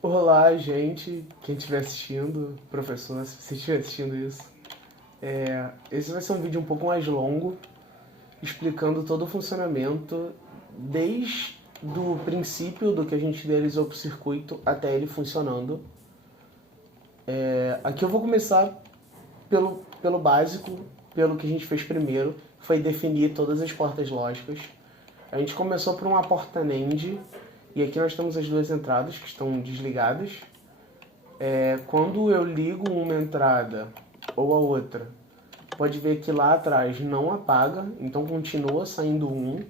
Olá, gente, quem estiver assistindo, professor, se você estiver assistindo isso. Esse vai ser um vídeo um pouco mais longo, explicando todo o funcionamento, desde o princípio do que a gente idealizou para o circuito até ele funcionando. Aqui eu vou começar pelo básico, pelo que a gente fez primeiro, foi definir todas as portas lógicas. A gente começou por uma porta NAND, e aqui nós temos as duas entradas que estão desligadas. Quando eu ligo uma entrada ou a outra, pode ver que lá atrás não apaga, então continua saindo 1.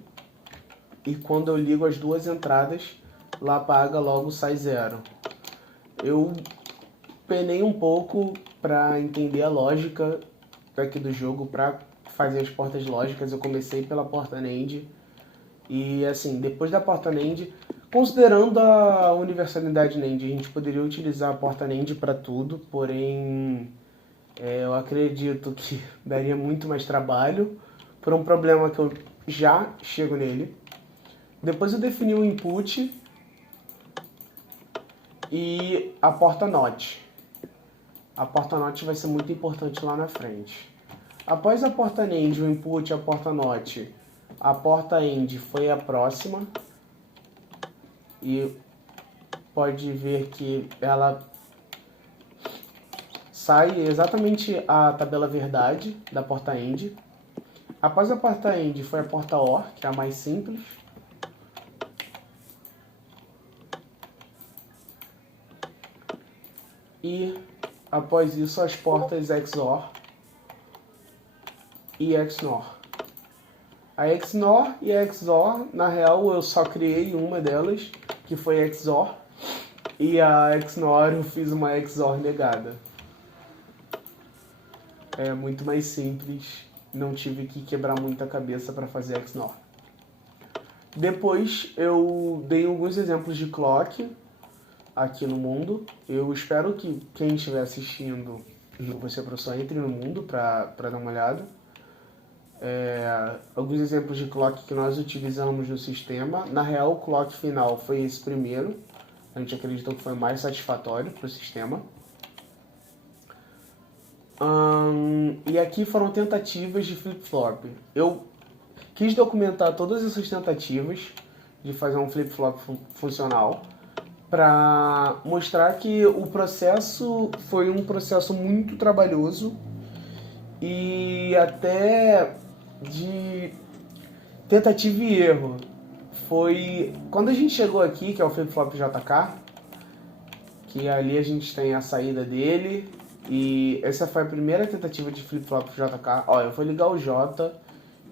E quando eu ligo as duas entradas, lá apaga, logo sai 0. Eu penei um pouco para entender a lógica aqui do jogo, para fazer as portas lógicas. Eu comecei pela porta NAND. E assim, depois da porta NAND, considerando a universalidade NAND, a gente poderia utilizar a porta NAND para tudo, porém eu acredito que daria muito mais trabalho por um problema que eu já chego nele. Depois eu defini o input e a porta NOT. A porta NOT vai ser muito importante lá na frente. Após a porta NAND, o input e a porta NOT, a porta END foi a próxima. E pode ver que ela sai exatamente a tabela verdade da porta END. Após a porta END foi a porta OR, que é a mais simples. E após isso as portas XOR e XNOR. A XNOR e a XOR, na real eu só criei uma delas, que foi a XOR. E a XNOR eu fiz uma XOR negada. É muito mais simples, não tive que quebrar muita cabeça para fazer XNOR. Depois eu dei alguns exemplos de clock aqui no mundo. Eu espero que quem estiver assistindo, você professor, entre no mundo para dar uma olhada. Alguns exemplos de clock que nós utilizamos no sistema. Na real, o clock final foi esse primeiro. A gente acreditou que foi mais satisfatório para o sistema. E aqui foram tentativas de flip-flop. Eu quis documentar todas essas tentativas de fazer um flip-flop funcional para mostrar que o processo foi um processo muito trabalhoso e até de tentativa e erro. Foi quando a gente chegou aqui, que é o flip-flop JK, que ali a gente tem a saída dele, e essa foi a primeira tentativa de flip-flop JK. Ó, eu vou ligar o J,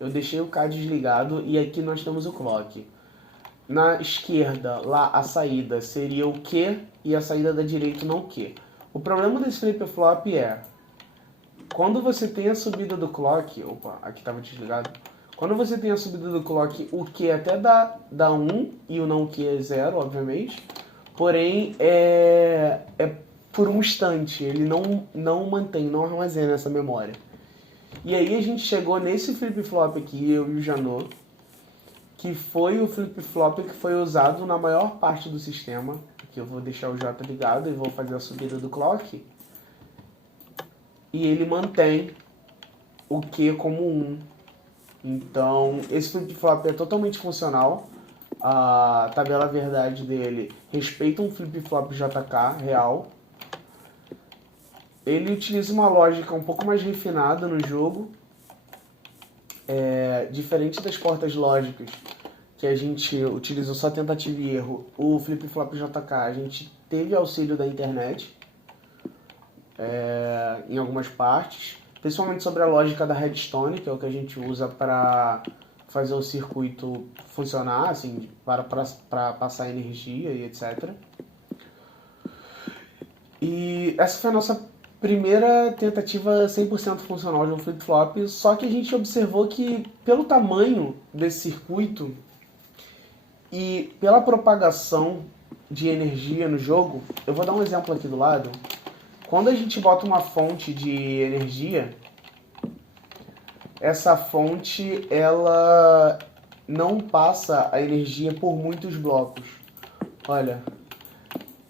eu deixei o K desligado e aqui nós temos o clock. Na esquerda, lá a saída seria o Q e a saída da direita não Q. O problema desse flip-flop é, quando você tem a subida do clock, opa, aqui estava desligado. Quando você tem a subida do clock, o Q até dá 1 e o não Q é 0, obviamente. Porém, é por um instante, ele não mantém, não armazena essa memória. E aí a gente chegou nesse flip-flop aqui, eu e o Janot, que foi o flip-flop que foi usado na maior parte do sistema. Aqui eu vou deixar o J ligado e vou fazer a subida do clock. E ele mantém o Q como 1. Então, esse flip-flop é totalmente funcional. A tabela verdade dele respeita um flip-flop JK real. Ele utiliza uma lógica um pouco mais refinada no jogo. Diferente das portas lógicas, que a gente utilizou só tentativa e erro, o flip-flop JK a gente teve auxílio da internet em algumas partes, principalmente sobre a lógica da redstone, que é o que a gente usa para fazer o circuito funcionar, assim, para passar energia e etc. E essa foi a nossa primeira tentativa 100% funcional de um flip-flop, só que a gente observou que, pelo tamanho desse circuito e pela propagação de energia no jogo, eu vou dar um exemplo aqui do lado. Quando a gente bota uma fonte de energia, essa fonte ela não passa a energia por muitos blocos. Olha,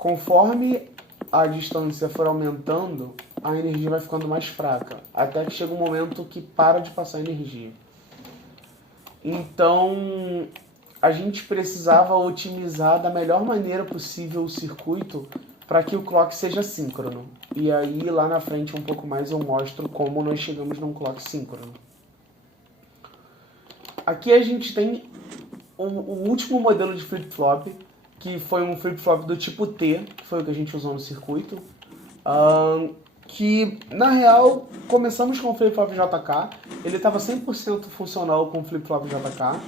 Conforme a distância for aumentando, a energia vai ficando mais fraca, até que chega um momento que para de passar energia. Então, a gente precisava otimizar da melhor maneira possível o circuito para que o clock seja síncrono. E aí, lá na frente, um pouco mais, eu mostro como nós chegamos num clock síncrono. Aqui a gente tem o último modelo de flip-flop, que foi um flip-flop do tipo T, que foi o que a gente usou no circuito. Que, na real, começamos com o flip-flop JK. Ele estava 100% funcional com o flip-flop JK.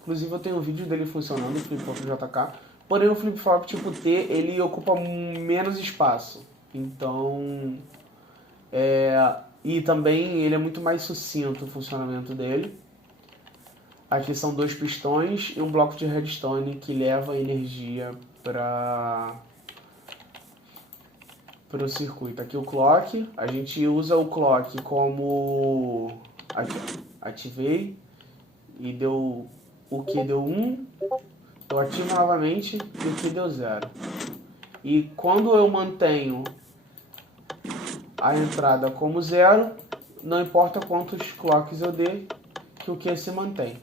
Inclusive, eu tenho um vídeo dele funcionando, o flip-flop JK. Porém, o flip-flop tipo T, ele ocupa menos espaço. Então, e também ele é muito mais sucinto o funcionamento dele. Aqui são 2 pistões e um bloco de redstone que leva energia para o circuito. Aqui o clock, a gente usa o clock como... Aqui, ativei e deu o que deu 1, eu ativo novamente e o que deu 0. E quando eu mantenho a entrada como 0, não importa quantos clocks eu dê, que o que se mantém.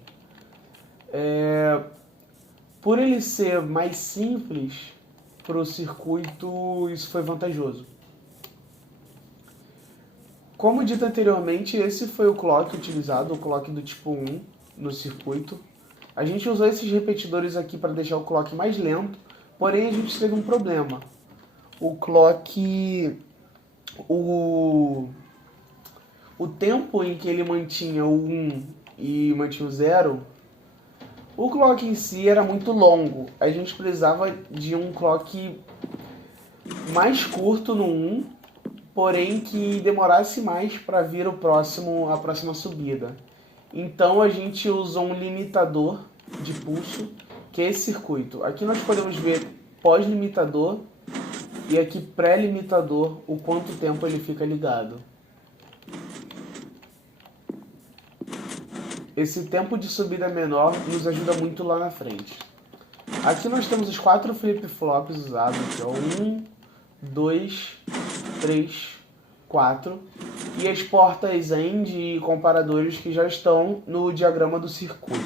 Por ele ser mais simples para o circuito, isso foi vantajoso. Como dito anteriormente, esse foi o clock utilizado, o clock do tipo 1 no circuito. A gente usou esses repetidores aqui para deixar o clock mais lento, porém a gente teve um problema. O clock, o tempo em que ele mantinha o 1 e mantinha o 0, o clock em si era muito longo. A gente precisava de um clock mais curto no 1, porém que demorasse mais para vir a próxima subida. Então a gente usou um limitador de pulso, que é esse circuito. Aqui nós podemos ver pós-limitador e aqui pré-limitador, o quanto tempo ele fica ligado. Esse tempo de subida menor nos ajuda muito lá na frente. Aqui nós temos os 4 flip-flops usados, que é o 1, 2, 3, 4, e as portas AND e comparadores que já estão no diagrama do circuito.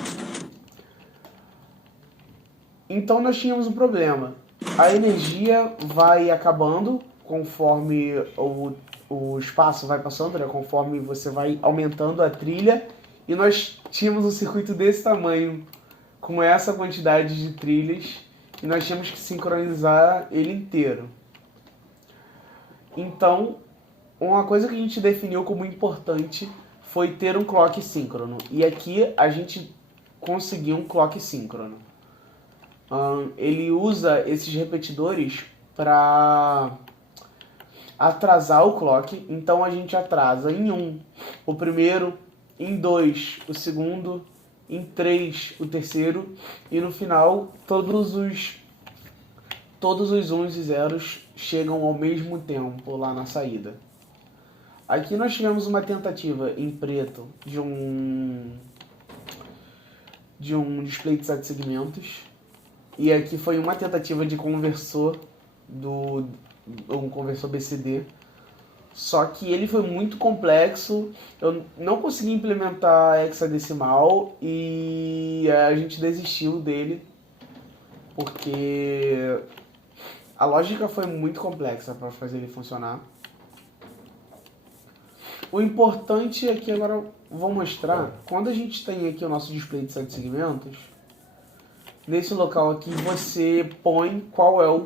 Então nós tínhamos um problema. A energia vai acabando conforme o espaço vai passando, né? Conforme você vai aumentando a trilha. E nós tínhamos um circuito desse tamanho, com essa quantidade de trilhas, e nós tínhamos que sincronizar ele inteiro. Então, uma coisa que a gente definiu como importante foi ter um clock síncrono. E aqui a gente conseguiu um clock síncrono. Ele usa esses repetidores para atrasar o clock. Então a gente atrasa em 1 o primeiro, em 2 o segundo, em 3 o terceiro, e no final todos os 1s e 0s chegam ao mesmo tempo lá na saída. Aqui nós tivemos uma tentativa em preto de um display de 7 segmentos, e aqui foi uma tentativa de conversor um conversor BCD. Só que ele foi muito complexo, eu não consegui implementar hexadecimal e a gente desistiu dele, porque a lógica foi muito complexa para fazer ele funcionar. O importante é que agora eu vou mostrar, quando a gente tem aqui o nosso display de 7 segmentos, nesse local aqui você põe qual é o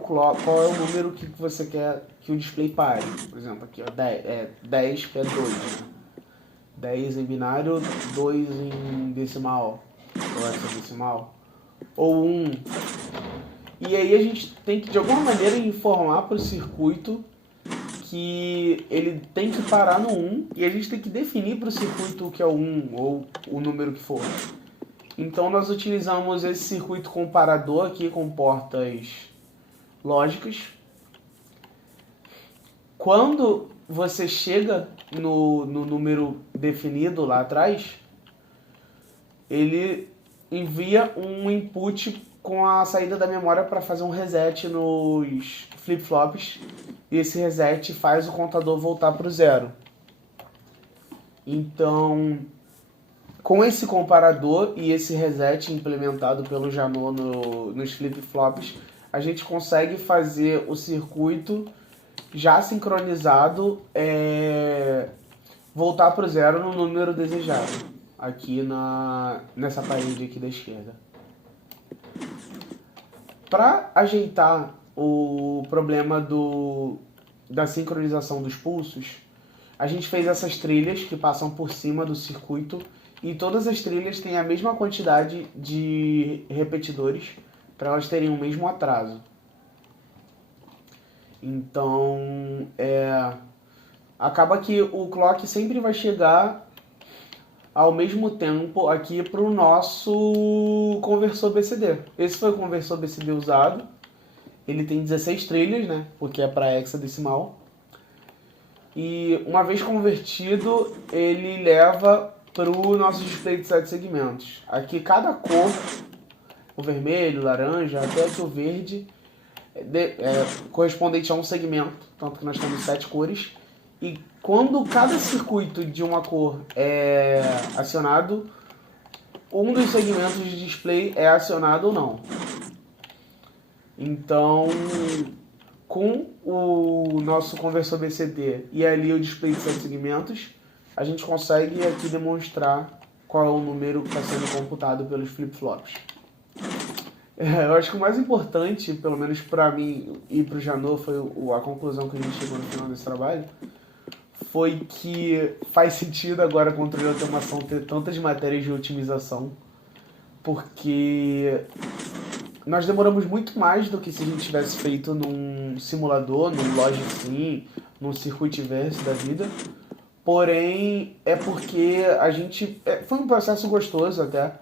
número que você quer que o display pare. Por exemplo, aqui ó, 10 que é 2. Né? 10 em binário, 2 em decimal, ou hexadecimal, ou 1. E aí a gente tem que de alguma maneira informar para o circuito que ele tem que parar no 1, e a gente tem que definir para o circuito o que é o 1, ou o número que for. Então nós utilizamos esse circuito comparador aqui com portas lógicas. Quando você chega no número definido lá atrás, ele envia um input com a saída da memória para fazer um reset nos flip-flops, e esse reset faz o contador voltar para o zero. Então, com esse comparador e esse reset implementado pelo Janot nos flip-flops, a gente consegue fazer o circuito já sincronizado voltar para o zero no número desejado, aqui nessa parede aqui da esquerda. Para ajeitar o problema da sincronização dos pulsos, a gente fez essas trilhas que passam por cima do circuito, e todas as trilhas têm a mesma quantidade de repetidores para elas terem o mesmo atraso. Então, acaba que o clock sempre vai chegar ao mesmo tempo aqui para o nosso conversor BCD. Esse foi o conversor BCD usado. Ele tem 16 trilhas, né? Porque é para hexadecimal. E uma vez convertido, ele leva para o nosso display de 7 segmentos. Aqui cada cor, o vermelho, o laranja, até aqui o verde, correspondente a um segmento, tanto que nós temos 7 cores. E quando cada circuito de uma cor é acionado, um dos segmentos de display é acionado ou não. Então, com o nosso conversor BCD e ali o display de 7 segmentos, a gente consegue aqui demonstrar qual é o número que está sendo computado pelos flip-flops. Eu acho que o mais importante, pelo menos para mim e para o Janot, foi a conclusão que a gente chegou no final desse trabalho, foi que faz sentido agora controle de automação ter tantas matérias de otimização, porque nós demoramos muito mais do que se a gente tivesse feito num simulador, num Logic Sim, num Circuitverse da vida. Porém, é porque a gente... foi um processo gostoso até,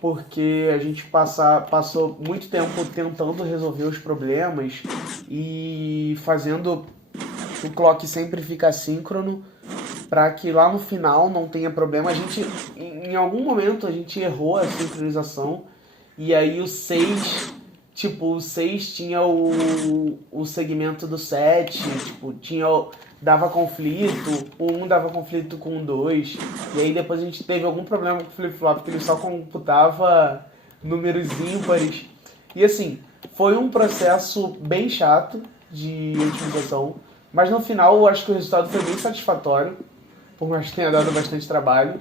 porque a gente passou muito tempo tentando resolver os problemas e fazendo o clock sempre ficar síncrono, para que lá no final não tenha problema. A gente, em algum momento, a gente errou a sincronização, e aí o 6, o 6 tinha o segmento do 7, dava conflito, o 1 dava conflito com o 2, e aí depois a gente teve algum problema com o flip-flop, que ele só computava números ímpares. E assim, foi um processo bem chato de otimização, mas no final eu acho que o resultado foi bem satisfatório, por mais que tenha dado bastante trabalho.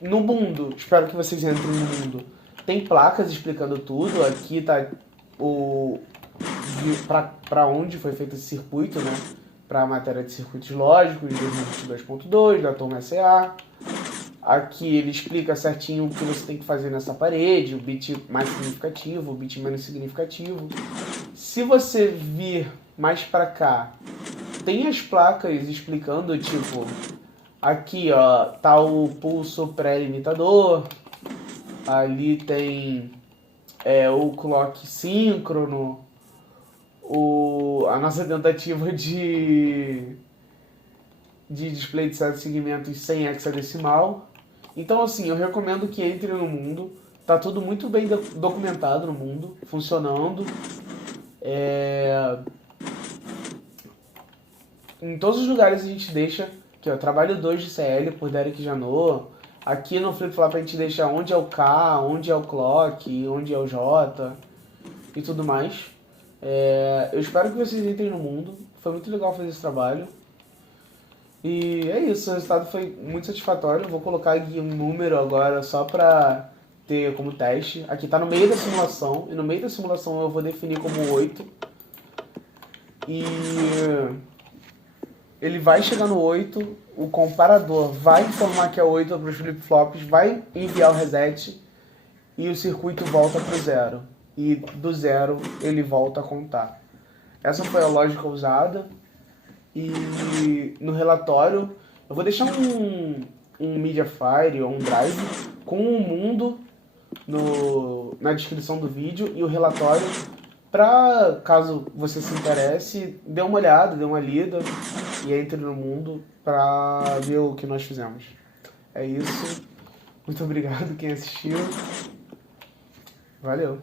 No mundo, espero que vocês entrem no mundo, tem placas explicando tudo. Aqui tá para onde foi feito esse circuito, né? Para a matéria de circuitos lógicos, 2022.2, da Tom SA. Aqui ele explica certinho o que você tem que fazer nessa parede, o bit mais significativo, o bit menos significativo. Se você vir mais para cá, tem as placas explicando, aqui ó, tá o pulso pré-limitador, ali tem o clock síncrono, a nossa tentativa de display de 7 segmentos sem hexadecimal. Então assim, eu recomendo que entre no mundo, tá tudo muito bem documentado no mundo, funcionando. Em todos os lugares a gente deixa, aqui ó, trabalho 2 de CL por Derek Janot. Aqui no flip-flop a gente deixa onde é o K, onde é o clock, onde é o J e tudo mais. Eu espero que vocês entrem no mundo, foi muito legal fazer esse trabalho. E é isso, o resultado foi muito satisfatório. Eu vou colocar aqui um número agora só para ter como teste. Aqui está no meio da simulação, e no meio da simulação eu vou definir como 8. E ele vai chegar no 8, o comparador vai informar que é 8 para os flip-flops, vai enviar o reset e o circuito volta para o 0. E do 0 ele volta a contar. Essa foi a lógica usada. E no relatório eu vou deixar um Mediafire ou um Drive com o mundo na descrição do vídeo e o relatório, para caso você se interesse, dê uma olhada, dê uma lida e entre no mundo para ver o que nós fizemos. É isso. Muito obrigado quem assistiu. Valeu!